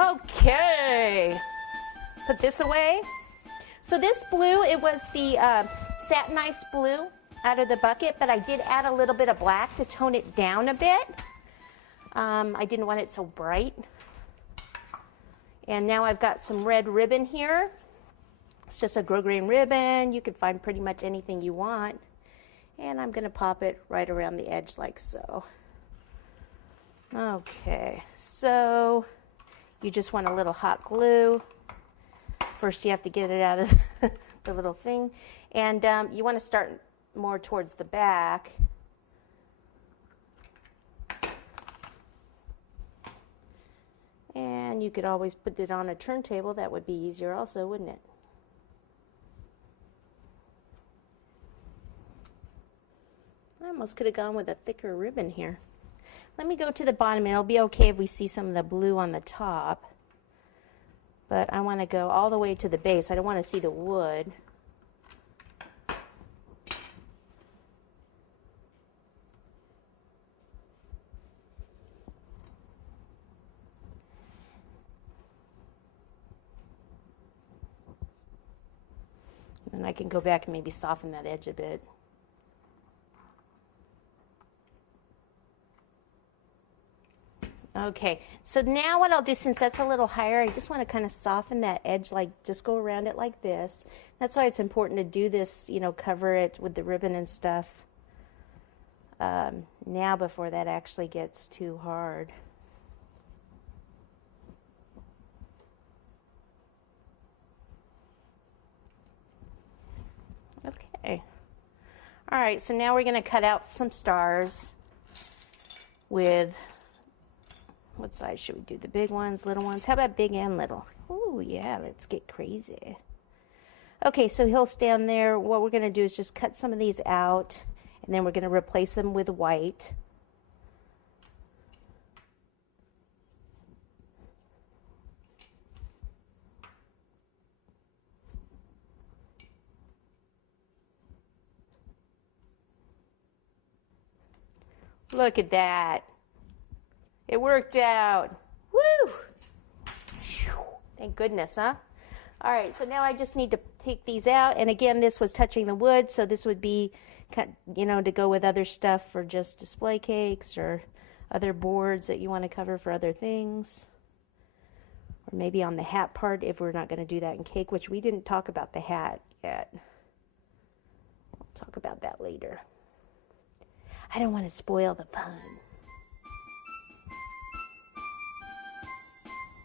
Okay, put this away. So this blue, it was the satinized blue out of the bucket, but I did add a little bit of black to tone it down a bit. I didn't want it so bright. And now I've got some red ribbon here. It's just a grosgrain ribbon. You can find pretty much anything you want. And I'm going to pop it right around the edge like so. Okay, so you just want a little hot glue. First you have to get it out of the little thing. And you want to start more towards the back. And you could always put it on a turntable. That would be easier also, wouldn't it? I almost could have gone with a thicker ribbon here. Let me go to the bottom. It'll be okay if we see some of the blue on the top. But I want to go all the way to the base. I don't want to see the wood. And I can go back and maybe soften that edge a bit. Okay, so now what I'll do, since that's a little higher, I just want to kind of soften that edge, like just go around it like this. That's why it's important to do this, you know, cover it with the ribbon and stuff now before that actually gets too hard. Okay. All right, so now we're going to cut out some stars with, what size should we do? The big ones, little ones? How about big and little? Oh, yeah, let's get crazy. Okay, so he'll stand there. What we're going to do is just cut some of these out, and then we're going to replace them with white. Look at that. It worked out. Woo! Thank goodness, huh? All right, so now I just need to take these out. And again, this was touching the wood, so this would be, you know, to go with other stuff for just display cakes or other boards that you want to cover for other things. Or maybe on the hat part if we're not going to do that in cake, which we didn't talk about the hat yet. We'll talk about that later. I don't want to spoil the fun.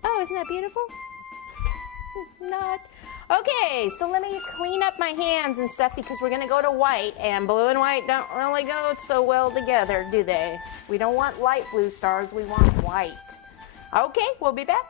Oh, isn't that beautiful? Not. Okay, so let me clean up my hands and stuff because we're going to go to white, and blue and white don't really go so well together, do they? We don't want light blue stars, we want white. Okay, we'll be back.